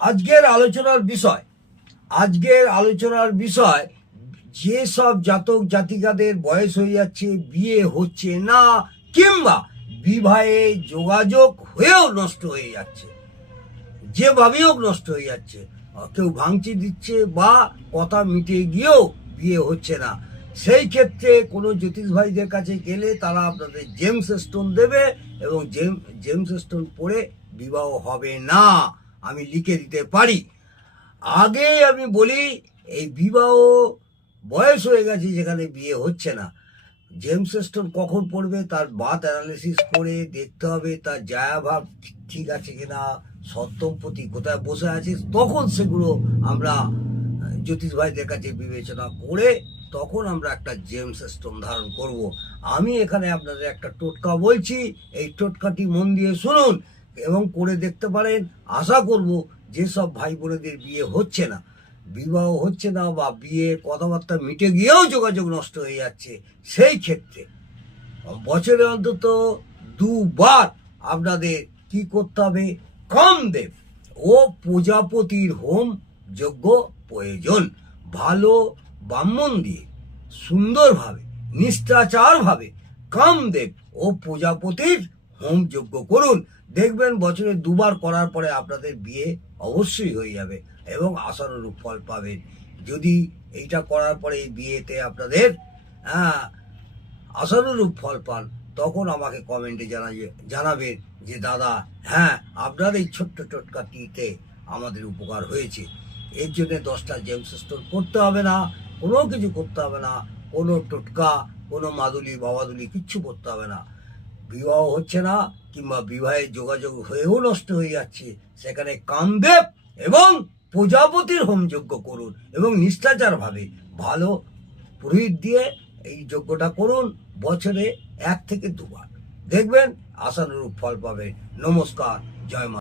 আজকের আলোচনার বিষয় যে সব জাতক জাতিকাদের বয়স হয়ে যাচ্ছে, বিয়ে হচ্ছে না, কিংবা বিবাহে যোগাযোগ হয়েও নষ্ট হয়ে যাচ্ছে, যেভাবেই হোক নষ্ট হয়ে যাচ্ছে, কেউ ভাঙচি দিচ্ছে বা কথা মিটে গিয়েও বিয়ে হচ্ছে না, সেই ক্ষেত্রে কোনো জ্যোতিষ ভাইদের কাছে গেলে তারা আপনাদের জেমস স্টোন দেবে এবং জেমস স্টোন পরে বিবাহ হবে না, আমি লিখে দিতে পারি। আগে আমি বলি, এই বিবাহ বয়স হয়ে গেছে যেখানে বিয়ে হচ্ছে না, জেমস স্টোন কখন পড়বে তার বাত অ্যানালিসিস করে দেখতে হবে তার জায়াভাব ঠিক আছে কিনা, সপ্তমপতি কোথায় বসে আছে, তখন সেগুলো আমরা জ্যোতিষ ভাইদের কাছে বিবেচনা করে তখন আমরা একটা জেমস স্টোন ধারণ করব। আমি এখানে আপনাদের একটা টোটকা বলছি, এই টোটকাটি মন দিয়ে শুনুন এবং করে দেখতে পারেন। আশা করব যেসব ভাই বোনেদের বিয়ে হচ্ছে না, বিবাহ হচ্ছে না বা বিয়ে কথাবার্তা মিটে গিয়েও যোগাযোগ নষ্ট হয়ে যাচ্ছে, সেই ক্ষেত্রে বছরে অন্তত দুবার আপনাদের কি করতে হবে, কামদেব ও প্রজাপতির হোম যজ্ঞ প্রয়োজন। ভালো ব্রাহ্মণ দিয়ে সুন্দরভাবে নিষ্ঠাচারভাবে কামদেব ও প্রজাপতির হোম যজ্ঞ করুন, দেখবেন বছরে দুবার করার পরে আপনাদের বিয়ে অবশ্যই হয়ে যাবে এবং আশানুরূপ ফল পাবেন। যদি এইটা করার পরে এই বিয়েতে আপনাদের আশানুরূপ ফল পান, তখন আমাকে কমেন্টে জানাবেন যে দাদা হ্যাঁ, আপনার এই ছোট্ট টোটকাটিতে আমাদের উপকার হয়েছে। এর জন্য 10টা জেমস স্টোন করতে হবে না, কোনো কিছু করতে হবে না, কোনো টোটকা, কোনো মাদুলি বাবাদুলি কিচ্ছু করতে হবে না। বিবাহ হচ্ছে না কিংবা বিবাহের যোগাযোগ হয়েও নষ্ট হয়ে যাচ্ছে, সেখানে কামদেব এবং প্রজাপতির হোমযজ্ঞ করুন এবং নিষ্ঠাচারভাবে ভালো পুরোহিত দিয়ে এই যজ্ঞটা করুন বছরে 1 থেকে 2 বার, দেখবেন আশানুরূপ ফল পাবেন। নমস্কার, জয় মা।